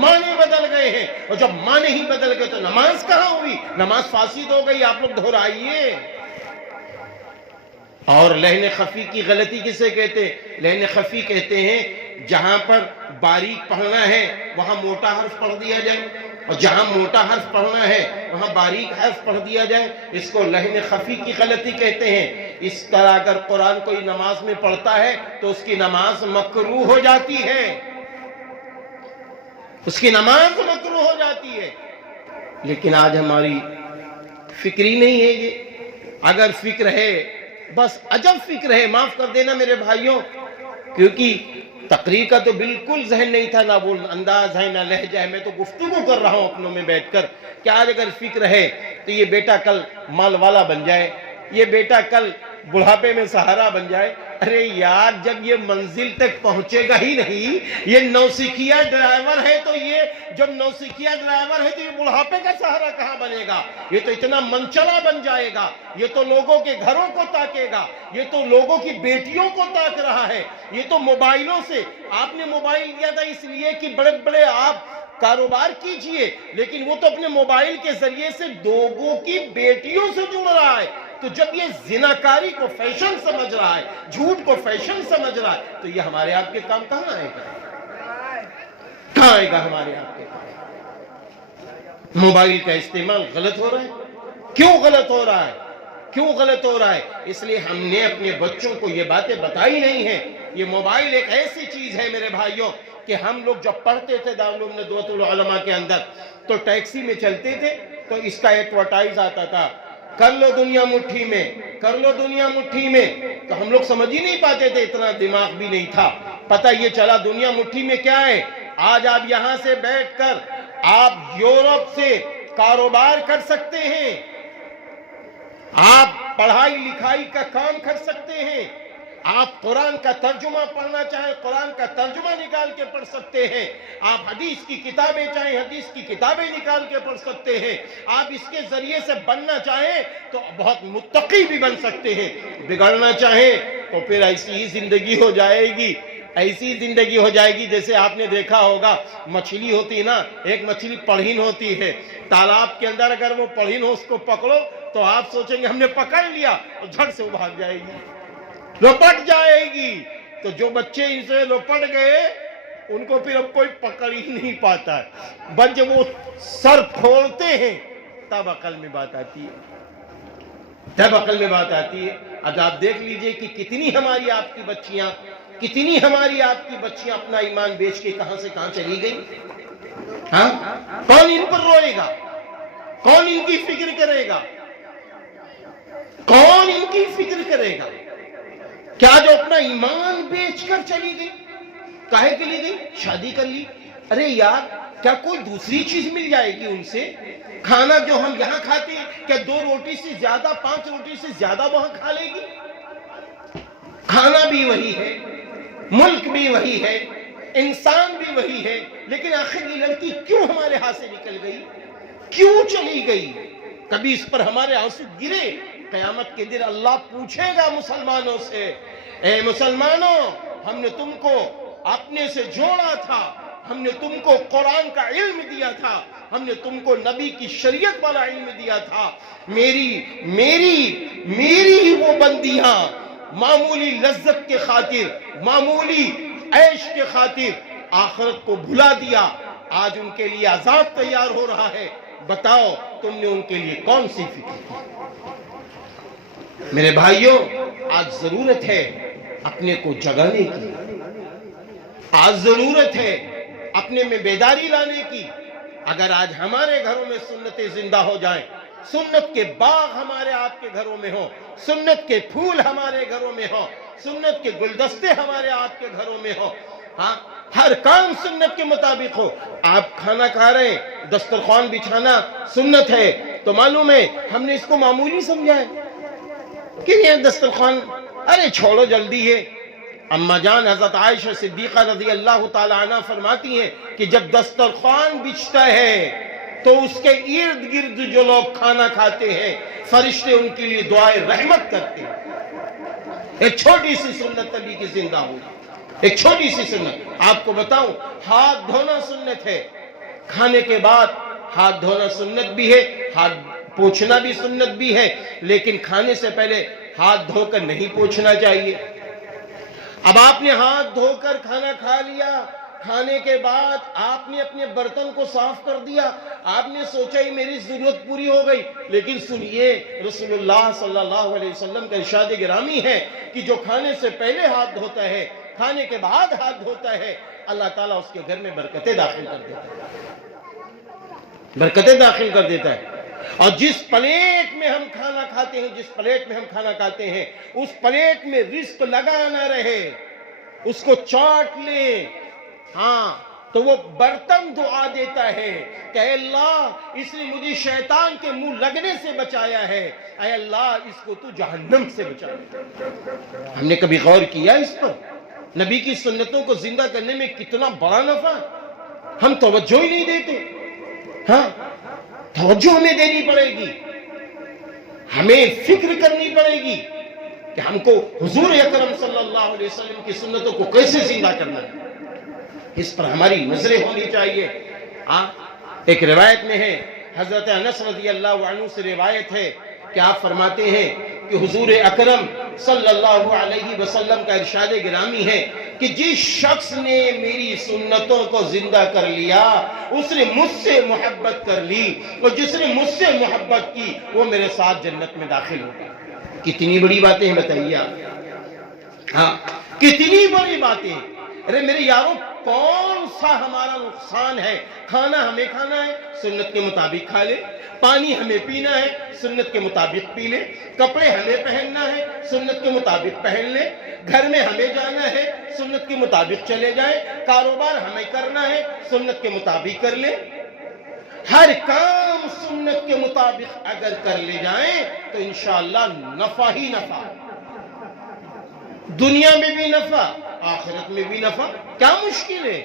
معنی بدل گئے ہیں، اور جب معنی ہی بدل گئے تو نماز کہاں ہوئی؟ نماز فاسد ہو گئی، آپ لوگ دہرائیے۔ اور لہن خفی کی غلطی کسے کہتے ہیں؟ لہن خفی کہتے ہیں جہاں پر باریک پڑھنا ہے وہاں موٹا حرف پڑھ دیا جائے، اور جہاں موٹا حرف پڑھنا ہے وہاں باریک حرف پڑھ دیا جائے، اس کو لہن خفی کی غلطی کہتے ہیں۔ اس طرح اگر قرآن کوئی نماز میں پڑھتا ہے تو اس کی نماز مکروہ ہو جاتی ہے، اس کی نماز مکروہ ہو جاتی ہے۔ لیکن آج ہماری فکر ہی نہیں ہے یہ۔ اگر فکر ہے، بس عجب فکر ہے، معاف کر دینا میرے بھائیوں، کیونکہ تقریر کا تو بالکل ذہن نہیں تھا، نہ وہ انداز ہے نہ لہجہ ہے، میں تو گفتگو کر رہا ہوں اپنوں میں بیٹھ کر کہ آج اگر فکر ہے تو یہ بیٹا کل مال والا بن جائے، یہ بیٹا کل بڑھاپے میں سہارا بن جائے۔ ارے یار، جب یہ منزل تک پہنچے گا ہی نہیں، یہ نوسکھیا ڈرائیور ہے تو یہ جب نوسکھیا ڈرائیور ہے تو یہ بڑھاپے کا سہارا کہاں بنے گا؟ یہ تو اتنا منچلا بن جائے گا، یہ تو لوگوں کے گھروں کو تاکے گا، یہ تو لوگوں کی بیٹیوں کو تاک رہا ہے، یہ تو موبائلوں سے، آپ نے موبائل دیا تھا اس لیے کہ بڑے بڑے آپ کاروبار کیجئے، لیکن وہ تو اپنے موبائل کے ذریعے سے لوگوں کی بیٹیوں سے جڑ رہا ہے۔ تو جب یہ زناکاری کو فیشن سمجھ رہا ہے، جھوٹ کو فیشن سمجھ رہا ہے، تو یہ ہمارے آپ کے کام کہاں آئے گا؟ کہاں آئے گا ہمارے آپ کے کام؟ موبائل کا استعمال غلط ہو رہا ہے۔ کیوں غلط ہو رہا ہے؟ کیوں غلط ہو رہا ہے؟ اس لیے ہم نے اپنے بچوں کو یہ باتیں بتائی نہیں ہیں۔ یہ موبائل ایک ایسی چیز ہے میرے بھائیوں کہ ہم لوگ جب پڑھتے تھے دارالعلوم ندوۃ العلماء کے اندر تو ٹیکسی میں چلتے تھے تو اس کا ایڈورٹائز آتا تھا، کر لو دنیا مٹھی میں، کر لو دنیا مٹھی میں۔ تو ہم لوگ سمجھ ہی نہیں پاتے تھے، اتنا دماغ بھی نہیں تھا، پتہ یہ چلا دنیا مٹھی میں کیا ہے۔ آج آپ یہاں سے بیٹھ کر آپ یورپ سے کاروبار کر سکتے ہیں، آپ پڑھائی لکھائی کا کام کر سکتے ہیں، آپ قرآن کا ترجمہ پڑھنا چاہیں قرآن کا ترجمہ نکال کے پڑھ سکتے ہیں، آپ حدیث کی کتابیں چاہیں حدیث کی کتابیں نکال کے پڑھ سکتے ہیں، آپ اس کے ذریعے سے بننا چاہیں تو بہت متقی بھی بن سکتے ہیں، بگڑنا چاہیں تو پھر ایسی ہی زندگی ہو جائے گی، ایسی زندگی ہو جائے گی جیسے آپ نے دیکھا ہوگا مچھلی ہوتی ہے نا، ایک مچھلی پڑھین ہوتی ہے، تالاب کے اندر اگر وہ پڑھین ہو اس کو پکڑو تو آپ سوچیں گے ہم نے پکڑ لیا، اور جھٹ سے وہ بھاگ جائے گی، لپٹ جائے گی۔ تو جو بچے ان سے لپٹ گئے ان کو پھر اب کوئی پکڑ ہی نہیں پاتا ہے، بس جب وہ سر کھولتے ہیں تب عقل میں بات آتی ہے، تب عقل میں بات آتی ہے۔ اب آپ دیکھ لیجئے کہ کتنی ہماری آپ کی بچیاں، کتنی ہماری آپ کی بچیاں اپنا ایمان بیچ کے کہاں سے کہاں چلی گئی۔ ہاں، کون ان پر روئے گا؟ کون ان کی فکر کرے گا؟ کون ان کی فکر کرے گا؟ کیا جو اپنا ایمان بیچ کر چلی گئی، کاہے کے لیے گئی؟ شادی کر لی، ارے یار کیا کوئی دوسری چیز مل جائے گی ان سے؟ کھانا جو ہم یہاں کھاتے ہیں کیا 2 روٹی سے زیادہ 5 روٹی سے زیادہ وہاں کھا لے گی؟ کھانا بھی وہی ہے، ملک بھی وہی ہے، انسان بھی وہی ہے، لیکن آخر یہ لڑکی کیوں ہمارے ہاتھ سے نکل گئی، کیوں چلی گئی؟ کبھی اس پر ہمارے آنسو گرے؟ قیامت کے دن اللہ پوچھے گا مسلمانوں سے، اے مسلمانوں، ہم نے تم کو اپنے سے جوڑا تھا، ہم نے تم کو قرآن کا علم دیا تھا، ہم نے تم کو نبی کی شریعت والا علم دیا تھا، میری وہ بندیاں معمولی لذت کے خاطر، معمولی عیش کے خاطر آخرت کو بھلا دیا، آج ان کے لیے عذاب تیار ہو رہا ہے، بتاؤ تم نے ان کے لیے کون سی فکر کی؟ میرے بھائیوں، آج ضرورت ہے اپنے کو جگانے کی، آج ضرورت ہے اپنے میں بیداری لانے کی۔ اگر آج ہمارے گھروں میں سنتیں زندہ ہو جائیں، سنت کے باغ ہمارے آپ کے گھروں میں ہوں، سنت کے پھول ہمارے گھروں میں ہوں، سنت کے گلدستے ہمارے آپ کے گھروں میں ہوں، ہاں، ہر کام سنت کے مطابق ہو۔ آپ کھانا کھا رہے ہیں، دسترخوان بچھانا سنت ہے، تو معلوم ہے ہم نے اس کو معمولی سمجھا ہے کہ یہ دسترخوان، ارے چھوڑو جلدی ہے۔ اما جان حضرت عائشہ صدیقہ رضی اللہ تعالی عنہ فرماتی ہیں کہ جب دسترخوان بچھتا ہے تو اس کے ارد گرد جو لوگ کھانا کھاتے ہیں، فرشتے ان کے لیے دعائے رحمت کرتے ہیں۔ ایک چھوٹی سی سنت نبی کی زندہ ہوئی، ایک چھوٹی سی سنت۔ آپ کو بتاؤں، ہاتھ دھونا سنت ہے، کھانے کے بعد ہاتھ دھونا سنت بھی ہے، ہاتھ پوچھنا بھی سنت بھی ہے، لیکن کھانے سے پہلے ہاتھ دھو کر نہیں پوچھنا چاہیے۔ اب آپ نے ہاتھ دھو کر کھانا کھا لیا، کھانے کے بعد آپ نے اپنے برتن کو صاف کر دیا، آپ نے سوچا ہی میری ضرورت پوری ہو گئی، لیکن سنیے رسول اللہ صلی اللہ علیہ وسلم کا ارشاد گرامی ہے کہ جو کھانے سے پہلے ہاتھ دھوتا ہے، کھانے کے بعد ہاتھ دھوتا ہے، اللہ تعالیٰ اس کے گھر میں برکتیں داخل کر دیتا ہے، برکتیں داخل کر دیتا ہے۔ اور جس پلیٹ میں ہم کھانا کھاتے ہیں، جس پلیٹ میں ہم کھانا کھاتے ہیں، اس پلیٹ میں رزق لگا نہ رہے، اس کو چاٹ لیں، ہاں، تو وہ برتن دعا دیتا ہے کہ اے اللہ اس نے مجھے شیطان کے منہ لگنے سے بچایا ہے، اے اللہ اس کو تو جہنم سے بچا۔ ہم نے کبھی غور کیا اس پر؟ نبی کی سنتوں کو زندہ کرنے میں کتنا بڑا نفع، ہم توجہ ہی نہیں دیتے۔ ہاں، توجہ ہمیں دینی پڑے گی، ہمیں فکر کرنی پڑے گی کہ ہم کو حضور اکرم صلی اللہ علیہ وسلم کی سنتوں کو کیسے زندہ کرنا ہے، اس پر ہماری نظریں ہونی چاہیے۔ ایک روایت میں ہے، حضرت انس رضی اللہ عنہ سے روایت ہے کہ آپ فرماتے ہیں کہ حضور اکرم صلی اللہ علیہ وسلم کا ارشاد گرامی ہے کہ جس شخص نے میری سنتوں کو زندہ کر لیا اس نے مجھ سے محبت کر لی، اور جس نے مجھ سے محبت کی وہ میرے ساتھ جنت میں داخل ہو گیا۔ کتنی بڑی باتیں ہیں بتائیے آپ، ہاں، کتنی بڑی باتیں۔ ارے میرے یاروں، کون سا ہمارا نقصان ہے؟ کھانا ہمیں کھانا ہے، سنت کے مطابق کھا لے، پانی ہمیں پینا ہے، سنت کے مطابق پی لے، کپڑے ہمیں پہننا ہے، سنت کے مطابق پہن لے، گھر میں ہمیں جانا ہے، سنت کے مطابق چلے جائیں، کاروبار ہمیں کرنا ہے، سنت کے مطابق کر لیں۔ ہر کام سنت کے مطابق اگر کر لے جائیں تو انشاءاللہ نفع ہی نفع، دنیا میں بھی نفع، آخرت میں بھی نفع۔ کیا مشکل ہے؟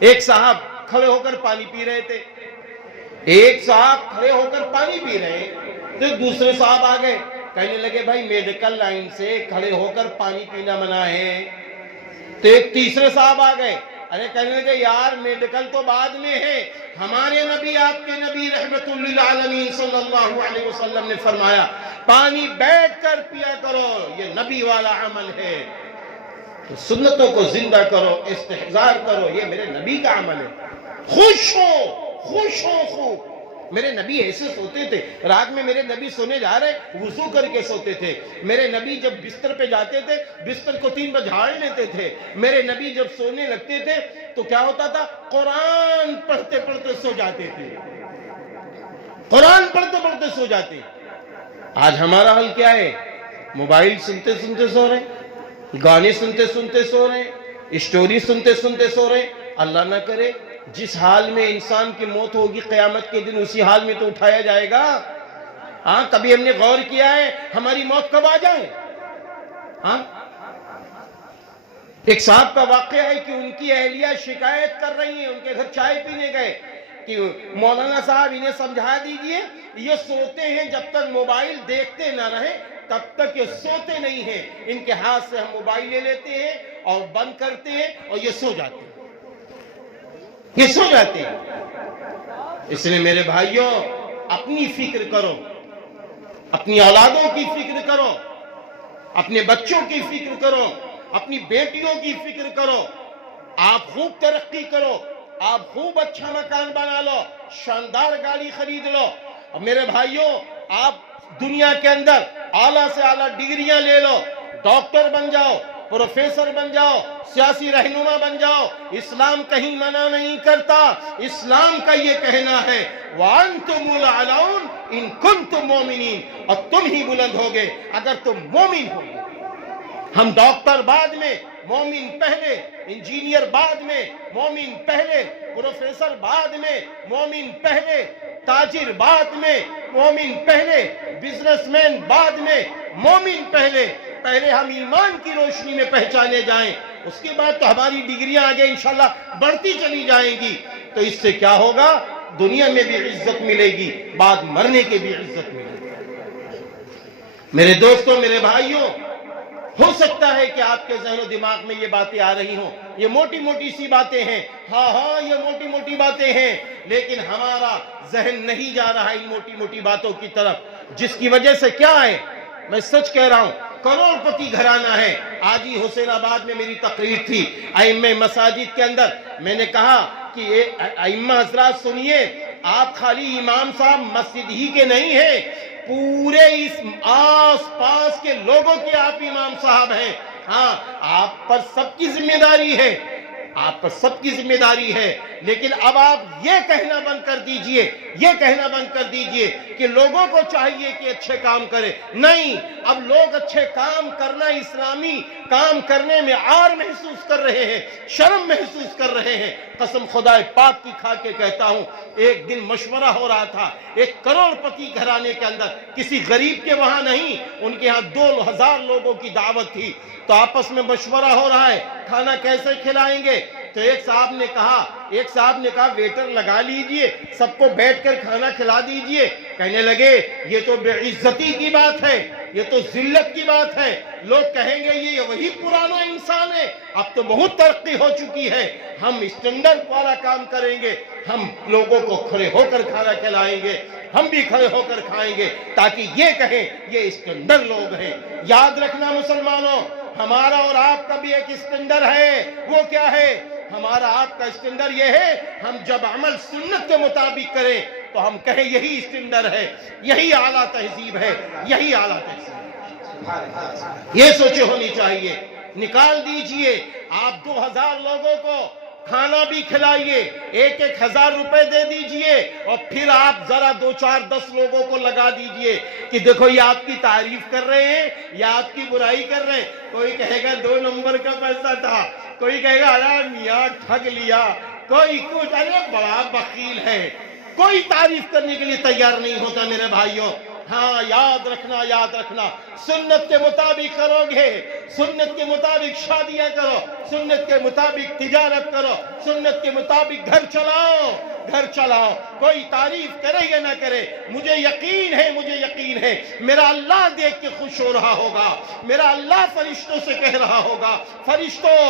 ایک صاحب کھڑے ہو کر پانی پی رہے تھے، ایک صاحب کھڑے ہو کر پانی پی رہے تو دوسرے صاحب آ گئے، کہنے لگے بھائی میڈیکل لائن سے کھڑے ہو کر پانی پینا منع ہے۔ تو ایک تیسرے صاحب آ گئے، ارے کہنے لگے یار میڈیکل تو بعد میں ہے، ہمارے نبی آپ کے نبی رحمت للعالمین صلی اللہ علیہ وسلم نے فرمایا پانی بیٹھ کر پیا کرو، یہ نبی والا عمل ہے۔ تو سنتوں کو زندہ کرو، استحضار کرو، یہ میرے نبی کا عمل ہے۔ خوش ہو، خوش ہو خوب۔ میرے نبی ایسے سوتے تھے، رات میں میرے نبی سونے جا رہے وضو کر کے سوتے تھے۔ میرے نبی جب بستر پہ جاتے تھے بستر کو 3 بار جھاڑ لیتے تھے۔ میرے نبی جب سونے لگتے تھے تو کیا ہوتا تھا؟ قرآن پڑھتے پڑھتے سو جاتے تھے، قرآن پڑھتے پڑھتے سو جاتے۔ آج ہمارا حل کیا ہے؟ موبائل سنتے سنتے سو رہے ہیں، گانے سنتے سنتے سو رہے ہیں، اسٹوری سنتے سنتے سو رہے ہیں۔ اللہ نہ کرے جس حال میں انسان کی موت ہوگی قیامت کے دن اسی حال میں تو اٹھایا جائے گا۔ ہاں، کبھی ہم نے غور کیا ہے ہماری موت کب آ جائے؟ ہاں، ایک صاحب کا واقعہ ہے کہ ان کی اہلیہ شکایت کر رہی ہیں، ان کے گھر چائے پینے گئے کہ مولانا صاحب انہیں سمجھا دیجئے، یہ سوتے ہیں جب تک موبائل دیکھتے نہ رہے تب تک یہ سوتے نہیں ہیں، ان کے ہاتھ سے ہم موبائل لے لیتے ہیں اور بند کرتے ہیں اور یہ سو جاتے ہیں، یہ سو جاتے ہیں۔ اس لیے میرے بھائیوں، اپنی فکر کرو، اپنی اولادوں کی فکر کرو، اپنے بچوں کی فکر کرو، اپنی بیٹیوں کی فکر کرو، آپ خوب ترقی کرو، آپ خوب اچھا مکان بنا لو، شاندار گاڑی خرید لو، اور میرے بھائیوں آپ دنیا کے اندر اعلیٰ سے اعلیٰ ڈگریاں لے لو، ڈاکٹر بن جاؤ، پروفیسر بن جاؤ، سیاسی رہنما بن جاؤ، اسلام کہیں منع نہیں کرتا۔ اسلام کا یہ کہنا ہے وَأَنْتُمُ الْأَعْلَوْنَ إِن كُنتُم مُؤْمِنِينَ، اور تم ہی بلند ہوگے اگر تم مومن ہوگے۔ ہم ڈاکٹر بعد میں، مومن پہلے، انجینئر بعد میں، مومن پہلے، پروفیسر بعد میں، مومن پہلے، تاجر بعد میں، مومن پہلے، بزنس مین بعد میں، مومن پہلے۔ پہلے ہم ایمان کی روشنی میں پہچانے جائیں، اس کے بعد تو ہماری ڈگریاں آگے انشاءاللہ بڑھتی چلی جائیں گی، تو اس سے کیا ہوگا؟ دنیا میں بھی عزت ملے گی، بعد مرنے کے بھی عزت ملے گی۔ میرے دوستوں، میرے بھائیوں، ہو سکتا ہے کہ آپ کے ذہن و دماغ میں یہ باتیں آ رہی ہوں، یہ موٹی موٹی سی باتیں ہیں، ہاں یہ موٹی موٹی باتیں ہیں، لیکن ہمارا ذہن نہیں جا رہا ان موٹی موٹی باتوں کی طرف، جس کی وجہ سے کیا ہے؟ میں سچ کہہ رہا ہوں، کروڑ پتی گھرانہ ہے۔ آج ہی حسین آباد میں میری تقریر تھی ائمہ مساجد کے اندر، میں نے کہا کہ ائمہ حضرات سنیے، آپ خالی امام صاحب مسجد ہی کے نہیں ہیں، پورے اس آس پاس کے لوگوں کے آپ امام صاحب ہیں۔ ہاں، آپ پر سب کی ذمہ داری ہے، آپ پر سب کی ذمہ داری ہے، لیکن اب آپ یہ کہنا بند کر دیجئے، یہ کہنا بند کر دیجئے کہ لوگوں کو چاہیے کہ اچھے کام کرے۔ نہیں، اب لوگ اچھے کام کرنا، اسلامی کام کرنے میں عار محسوس کر رہے ہیں، شرم محسوس کر رہے ہیں۔ قسم خدا پاک کی کھا کے کہتا ہوں، ایک دن مشورہ ہو رہا تھا ایک کروڑ پتی گھرانے کے اندر، کسی غریب کے وہاں نہیں، ان کے ہاں 2000 لوگوں کی دعوت تھی، تو آپس میں مشورہ ہو رہا ہے کھانا کیسے کھلائیں گے۔ تو ایک صاحب نے کہا ویٹر لگا لیجئے، سب کو بیٹھ کر کھانا کھلا دیجئے۔ کہنے لگے یہ تو بے عزتی کی بات ہے، یہ تو ذلت کی بات ہے، لوگ کہیں گے یہ وہی پرانا انسان ہے، اب تو بہت ترقی ہو چکی ہے، ہم اسٹینڈرڈ والا کام کریں گے، ہم لوگوں کو کھڑے ہو کر کھانا کھلائیں گے، ہم بھی کھڑے ہو کر کھائیں گے، تاکہ یہ کہیں یہ اسٹینڈرڈ لوگ ہیں۔ یاد رکھنا مسلمانوں، ہمارا اور آپ کا بھی ایک اسٹینڈرڈ ہے، وہ کیا ہے؟ ہمارا آپ کا اسٹینڈرڈ یہ ہے، ہم جب عمل سنت کے مطابق کریں تو ہم کہیں یہی اسٹینڈرڈ ہے، یہی اعلیٰ تہذیب ہے، یہی اعلیٰ تہذیب ہے۔ یہ سوچے ہونی چاہیے۔ نکال دیجئے، آپ 2000 لوگوں کو کھانا بھی کھلائیے، 1000 روپے دے دیجئے، اور پھر آپ ذرا 2 4 10 لوگوں کو لگا دیجئے کہ دیکھو یہ آپ کی تعریف کر رہے ہیں یا آپ کی برائی کر رہے ہیں۔ کوئی کہے گا 2 نمبر کا پیسہ تھا، کوئی کہے گا ارے میاں ٹھگ لیا، کوئی کچھ، ارے بڑا بخیل ہے، کوئی تعریف کرنے کے لیے تیار نہیں ہوتا میرے بھائیوں۔ ہاں، یاد رکھنا، سنت کے مطابق کرو گے، سنت کے مطابق شادیاں کرو، سنت کے مطابق تجارت کرو، سنت کے مطابق گھر چلاؤ، کوئی تعریف کرے یا نہ کرے، مجھے یقین ہے میرا اللہ دیکھ کے خوش ہو رہا ہوگا، میرا اللہ فرشتوں سے کہہ رہا ہوگا، فرشتوں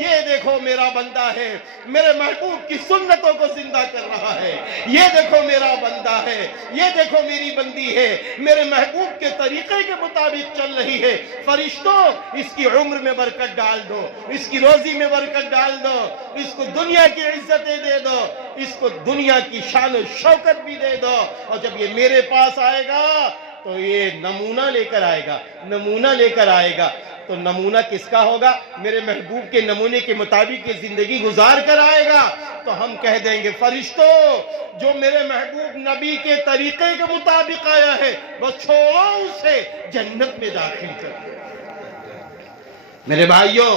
یہ دیکھو میرا بندہ ہے، میرے محبوب کی سنتوں کو زندہ کر رہا ہے، یہ دیکھو میرا بندہ ہے، یہ دیکھو میری بندی ہے، میرے محبوب کے طریقے کے مطابق چل رہی ہے، فرشتوں اس کی عمر میں برکت ڈال دو، اس کی روزی میں برکت ڈال دو، اس کو دنیا کی عزتیں دے دو، اس کو دنیا کی شان و شوکت بھی دے دو، اور جب یہ میرے پاس آئے گا تو یہ نمونہ لے کر آئے گا، تو نمونہ کس کا ہوگا؟ میرے محبوب کے نمونے کے مطابق یہ زندگی گزار کر آئے گا، تو ہم کہہ دیں گے فرشتوں جو میرے محبوب نبی کے طریقے کے مطابق آیا ہے وہ چھوڑو اسے جنت میں داخل کر۔ میرے بھائیوں،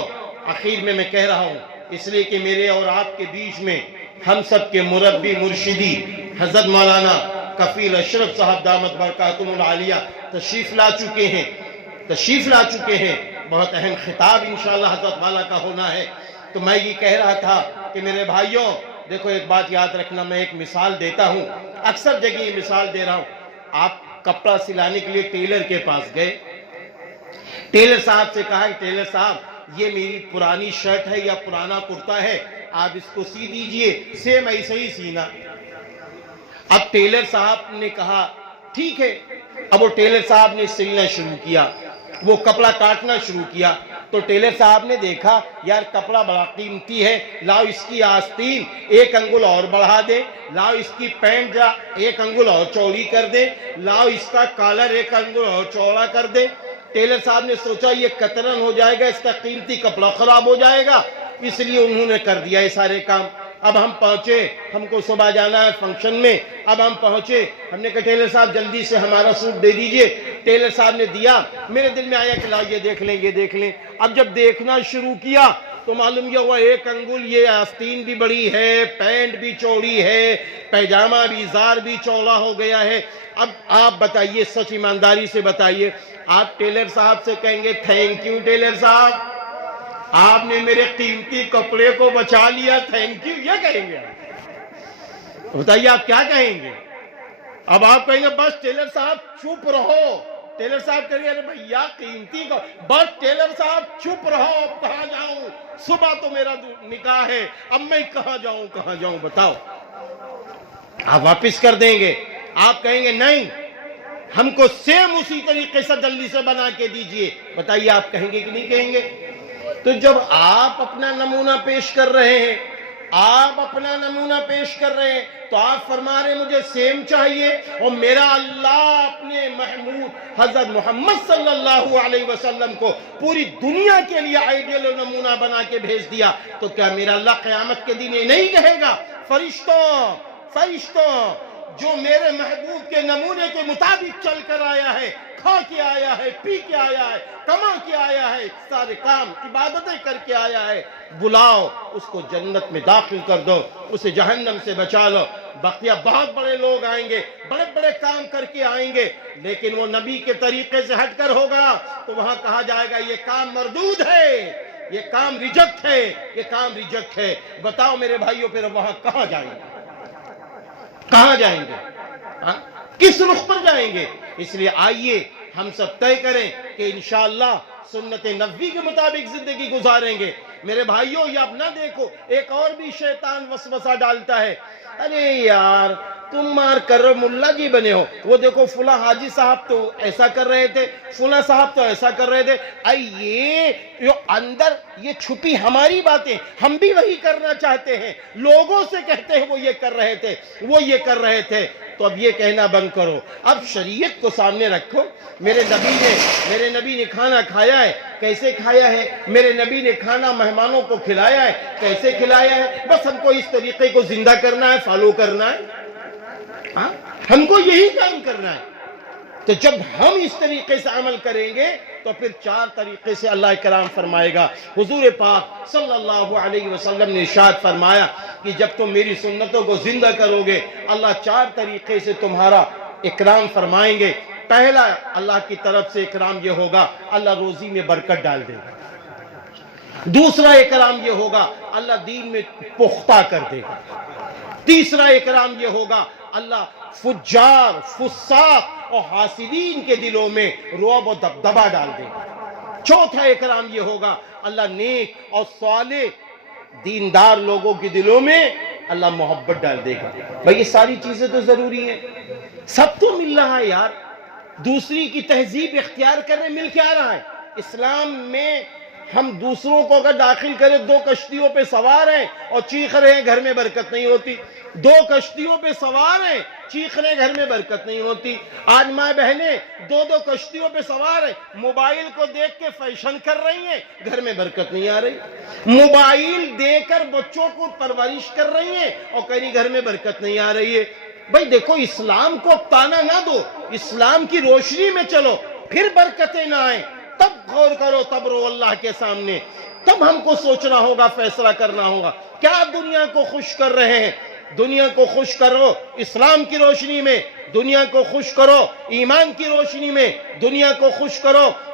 آخر میں کہہ رہا ہوں اس لیے کہ میرے اور آپ کے بیچ میں ہم سب کے مربی مرشدی حضرت مولانا کفیل اشرف صاحب دامت برکاتہم العالیہ تشریف لا چکے ہیں، بہت اہم خطاب انشاءاللہ حضرت والا کا ہونا ہے۔ تو میں یہ کہہ رہا تھا کہ میرے بھائیوں دیکھو ایک بات یاد رکھنا، میں ایک مثال دیتا ہوں، اکثر جگہ یہ مثال دے رہا ہوں۔ آپ کپڑا سلانے کے لیے ٹیلر کے پاس گئے، ٹیلر صاحب سے کہا کہ ٹیلر صاحب یہ میری پرانی شرٹ ہے یا پرانا کرتا ہے، آپ اس کو سی دیجئے، سیم ایسے ہی سینا۔ اب ٹیلر صاحب نے کہا ٹھیک ہے۔ اب وہ ٹیلر صاحب نے سلنا شروع کیا، وہ کپڑا کاٹنا شروع کیا۔ تو ٹیلر صاحب نے دیکھا یار کپڑا بڑا قیمتی ہے، لاؤ اس کی آستین ایک انگل اور بڑھا دے، لاؤ اس کی پینٹ جا ایک انگل اور چوڑی کر دے، لاؤ اس کا کالر ایک انگل اور چوڑا کر دے۔ ٹیلر صاحب نے سوچا یہ کترن ہو جائے گا، اس کا قیمتی کپڑا خراب ہو جائے گا، اس لیے انہوں نے کر دیا یہ سارے کام۔ اب ہم پہنچے، ہم کو صبح جانا ہے فنکشن میں، اب ہم پہنچے، ہم نے کہا ٹیلر صاحب جلدی سے ہمارا سوٹ دے دیجئے۔ ٹیلر صاحب نے دیا، میرے دل میں آیا کہ لاؤ یہ دیکھ لیں یہ دیکھ لیں۔ اب جب دیکھنا شروع کیا تو معلوم یہ ہوا ایک انگل یہ آستین بھی بڑی ہے، پینٹ بھی چوڑی ہے، پیجامہ بھی زار بھی چوڑا ہو گیا ہے۔ اب آپ بتائیے، سچ ایمانداری سے بتائیے، آپ ٹیلر صاحب سے کہیں گے تھینک یو ٹیلر صاحب، آپ نے میرے قیمتی کپڑے کو بچا لیا، تھینک یو، یہ کہیں گے؟ بتائیے آپ کیا کہیں گے؟ اب آپ کہیں گے بس ٹیلر صاحب چپ رہو۔ ٹیلر صاحب کہیں گے ارے بھیا قیمتی کو، بس ٹیلر صاحب چپ رہو، اب کہاں جاؤں، صبح تو میرا نکاح ہے، اب میں کہاں جاؤں بتاؤ؟ آپ واپس کر دیں گے؟ آپ کہیں گے نہیں ہم کو سیم اسی طریقے سے جلدی سے بنا کے دیجئے؟ بتائیے آپ کہیں گے کہ نہیں کہیں گے؟ تو جب آپ اپنا نمونہ پیش کر رہے ہیں، آپ اپنا نمونہ پیش کر رہے ہیں تو آپ فرما رہے ہیں مجھے سیم چاہیے، اور میرا اللہ اپنے محمود حضرت محمد صلی اللہ علیہ وسلم کو پوری دنیا کے لیے آئیڈیل و نمونہ بنا کے بھیج دیا، تو کیا میرا اللہ قیامت کے دن یہ نہیں کہے گا فرشتوں جو میرے محبوب کے نمونے کے مطابق چل کر آیا ہے، کھا کے آیا ہے، پی کے آیا ہے، کما کے آیا ہے، سارے کام عبادتیں کر کے آیا ہے، بلاؤ اس کو جنت میں داخل کر دو، اسے جہنم سے بچا لو۔ بقیہ بہت بڑے لوگ آئیں گے، بڑے بڑے کام کر کے آئیں گے، لیکن وہ نبی کے طریقے سے ہٹ کر ہوگا تو وہاں کہا جائے گا یہ کام مردود ہے، یہ کام ریجیکٹ ہے، یہ کام ریجیکٹ ہے۔ بتاؤ میرے بھائیوں پھر وہاں کہاں جائیں گے؟ کہاں جائیں گے؟ کس رخ پر جائیں گے؟ اس لیے آئیے ہم سب طے کریں کہ انشاءاللہ سنت نبوی کے مطابق زندگی گزاریں گے۔ میرے بھائیوں یہ اب نہ دیکھو، ایک اور بھی شیطان وسوسہ ڈالتا ہے، ارے یار تم مار کر ملا جی بنے ہو، وہ دیکھو فلاں حاجی صاحب تو ایسا کر رہے تھے، فلاں صاحب تو ایسا کر رہے تھے، یہ اندر یہ چھپی ہماری باتیں ہم بھی وہی کرنا چاہتے ہیں، لوگوں سے کہتے ہیں وہ یہ کر رہے تھے، وہ یہ کر رہے تھے، تو اب یہ کہنا بند کرو، اب شریعت کو سامنے رکھو۔ میرے نبی نے کھانا کھایا ہے، کیسے کھایا ہے؟ میرے نبی نے کھانا مہمانوں کو کھلایا ہے، کیسے کھلایا ہے؟ بس ہم کو اس طریقے کو زندہ کرنا ہے، فالو کرنا ہے، ہم کو یہی کام کرنا ہے۔ تو جب ہم اس طریقے سے عمل کریں گے تو پھر چار طریقے سے اللہ کرام فرمائے گا۔ حضور پاک صلی اللہ علیہ وسلم نے ارشاد فرمایا کہ جب تم میری سنتوں کو زندہ کرو گے اللہ چار طریقے سے تمہارا اکرام فرمائیں گے۔ پہلا اللہ کی طرف سے اکرام یہ ہوگا اللہ روزی میں برکت ڈال دے گا۔ دوسرا اکرام یہ ہوگا اللہ دین میں پختہ کر دے گا۔ تیسرا اکرام یہ ہوگا اللہ فجار، فساق اور حاسدین کے دلوں میں رعب و دبدبہ ڈال دے گا۔ چوتھا اکرام یہ ہوگا اللہ نیک اور صالح دیندار لوگوں کے دلوں میں اللہ محبت ڈال دے گا۔ بھئی یہ ساری چیزیں تو ضروری ہیں، سب تو مل رہا ہے یار، دوسری کی تہذیب اختیار کرنے مل کے آ رہا ہے۔ اسلام میں ہم دوسروں کو اگر داخل کریں، دو کشتیوں پہ سوار ہیں اور چیخ رہے ہیں گھر میں برکت نہیں ہوتی، دو کشتیوں پہ سوار ہیں چیخ رہے ہیں گھر میں برکت نہیں ہوتی۔ آج ماں بہنیں دو کشتیوں پہ سوار ہیں، موبائل کو دیکھ کے فیشن کر رہی ہیں، گھر میں برکت نہیں آ رہی، موبائل دے کر بچوں کو پرورش کر رہی ہیں اور کہہ رہی گھر میں برکت نہیں آ رہی ہے۔ بھائی دیکھو اسلام کو تانا نہ دو، اسلام کی روشنی میں چلو، پھر برکتیں نہ آئیں، تب غور کرو، تب رو اللہ کے سامنے، تب ہم کو سوچنا ہوگا، فیصلہ کرنا ہوگا کیا دنیا کو خوش کر رہے ہیں۔ دنیا کو خوش کرو اسلام کی روشنی میں، دنیا کو خوش کرو ایمان کی روشنی میں، دنیا کو خوش کرو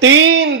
3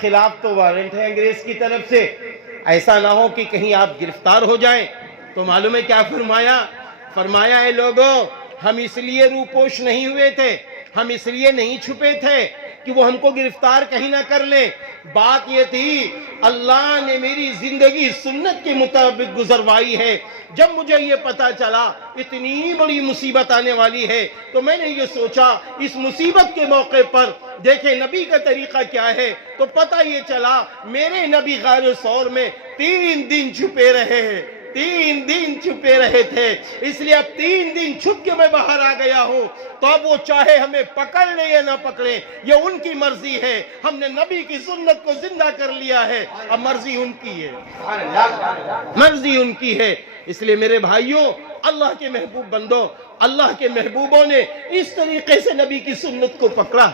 خلاف تو وارنٹ ہے انگریز کی طرف سے، ایسا نہ ہو کہ کہیں آپ گرفتار ہو جائیں۔ تو معلوم ہے کیا فرمایا؟ فرمایا اے لوگوں، ہم اس لیے روپوش نہیں ہوئے تھے، ہم اس لیے نہیں چھپے تھے کہ وہ ہم کو گرفتار کہیں نہ کر لیں۔ بات یہ تھی، اللہ نے میری زندگی سنت کے مطابق گزروائی ہے۔ جب مجھے یہ پتا چلا اتنی بڑی مصیبت آنے والی ہے تو میں نے یہ سوچا اس مصیبت کے موقع پر دیکھیں نبی کا طریقہ کیا ہے، تو پتہ یہ چلا میرے نبی غار ثور میں 3 دن چھپے رہے ہیں، 3 دن چھپے رہے تھے، اس لیے اب 3 دن چھپ کے میں باہر آ گیا ہوں۔ تو اب وہ چاہے ہمیں پکڑ لیں یا نہ پکڑیں یہ ان کی مرضی ہے، ہم نے نبی کی سنت کو زندہ کر لیا ہے، اب مرضی ان کی ہے، مرضی ان کی ہے۔ اس لیے میرے بھائیوں، اللہ کے محبوب بندوں، اللہ کے محبوبوں نے اس طریقے سے نبی کی سنت کو پکڑا۔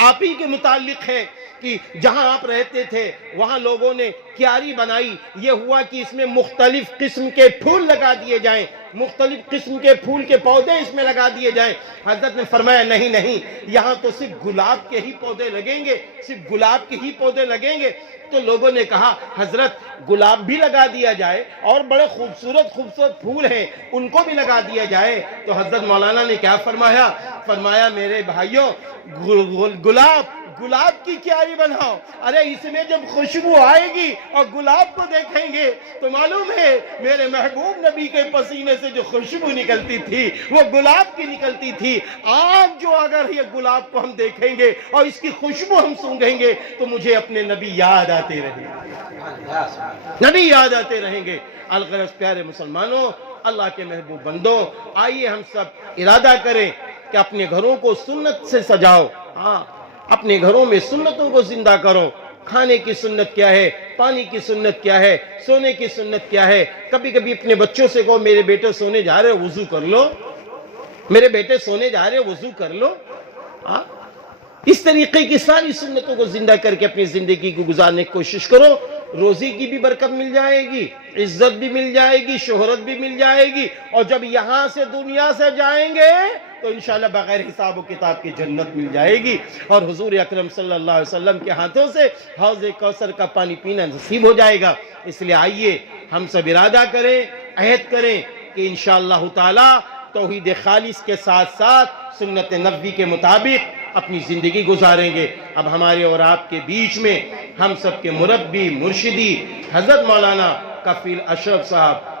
آپ ہی کے متعلق ہے کہ جہاں آپ رہتے تھے وہاں لوگوں نے کیاری بنائی، یہ ہوا کہ اس میں مختلف قسم کے پھول لگا دیے جائیں، مختلف قسم کے پھول کے پودے اس میں لگا دیے جائیں۔ حضرت نے فرمایا نہیں نہیں، یہاں تو صرف گلاب کے ہی پودے لگیں گے، صرف گلاب کے ہی پودے لگیں گے۔ تو لوگوں نے کہا حضرت گلاب بھی لگا دیا جائے اور بڑے خوبصورت خوبصورت پھول ہیں ان کو بھی لگا دیا جائے۔ تو حضرت مولانا نے کیا فرمایا؟ فرمایا میرے بھائیوں، گلاب کی کیاری بناؤ، ارے اس میں جب خوشبو آئے گی اور گلاب کو دیکھیں گے تو معلوم ہے میرے محبوب نبی کے پسینے سے جو خوشبو نکلتی تھی وہ گلاب کی نکلتی تھی۔ آج جو اگر یہ گلاب کو ہم دیکھیں گے اور اس کی خوشبو ہم سونگھیں گے تو مجھے اپنے نبی یاد آتے رہیں گے، نبی یاد آتے رہیں گے۔ الغرض پیارے مسلمانوں، اللہ کے محبوب بندوں، آئیے ہم سب ارادہ کریں کہ اپنے گھروں کو سنت سے سجاؤ، ہاں اپنے گھروں میں سنتوں کو زندہ کرو۔ کھانے کی سنت کیا ہے، پانی کی سنت کیا ہے، سونے کی سنت کیا ہے۔ کبھی کبھی اپنے بچوں سے کہو میرے بیٹے سونے جا رہے وضو کر لو، میرے بیٹے سونے جا رہے وضو کر لو۔ اس طریقے کی ساری سنتوں کو زندہ کر کے اپنی زندگی کو گزارنے کی کوشش کرو، روزی کی بھی برکت مل جائے گی، عزت بھی مل جائے گی، شہرت بھی مل جائے گی، اور جب یہاں سے دنیا سے جائیں گے تو انشاءاللہ بغیر حساب و کتاب کی جنت مل جائے گی، اور حضور اکرم صلی اللہ علیہ وسلم کے ہاتھوں سے حوض کوثر کا پانی پینا نصیب ہو جائے گا۔ اس لیے آئیے ہم سب ارادہ کریں، عہد کریں کہ انشاءاللہ تعالی توحید خالص کے ساتھ ساتھ سنت نبوی کے مطابق اپنی زندگی گزاریں گے۔ اب ہمارے اور آپ کے بیچ میں ہم سب کے مربی مرشدی حضرت مولانا کفیل اشرف صاحب